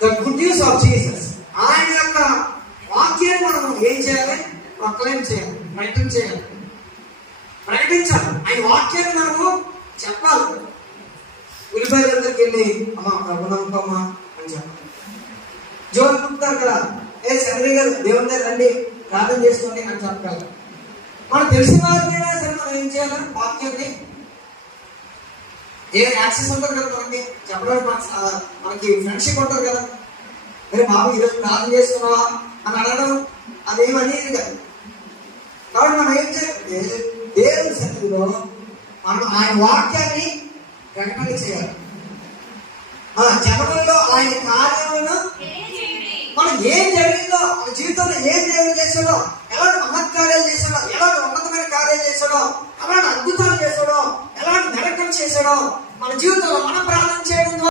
The good news of Jesus. ఆయన యొక్క వాక్యాన్ని మనం ఏం చేయాలి? ప్రొక్లైమ్ చేయాలి, ప్రకటించాలి. ఆయన వాక్యాన్ని మనము చెప్పాలి. ఉల్లిపాయ దగ్గరికి వెళ్ళి అమ్మా ప్రభు నమ్మకమ్మా అని చెప్పాలి. జోలు పుట్టారు కదా, చంద్రయ్య గారు దేవుని దగ్గర రండి ప్రార్థన చేసుకోండి అని చెప్పగలరు. మనకు తెలిసిన వారికైనా సరే మనం ఏం చేయాలి? వాక్యాన్ని ఏ యాక్సెస్ ఉంటుంది కదా మనకి చెప్పడానికి, మనకి ఫ్రెండ్షిప్ ఉంటుంది కదా. మరి బాబు ఈరోజు ప్రార్థన చేస్తున్నావా అని అడగడం అదేమనేది కదా. కాబట్టి మనం ఏం చేయాలి? దేవుని సన్నిధిలో మనం ఆయన వాక్యాన్ని ప్రకటన చేయాలి. జగములో ఆయన కార్యములను మనం ఏం జరిగిందో, మన జీవితంలో ఏం దేవుడు చేశాడో, ఎలాంటి మహత్కార్యాలు చేశాడో, ఎలాంటి ఉన్నతమైన కార్యాలు చేశాడో, ఎలాంటి అద్భుతాలు చేశాడో, ఎలాంటి నిరకలు చేశాడో మన జీవితంలో మనం ప్రార్థన చేయడం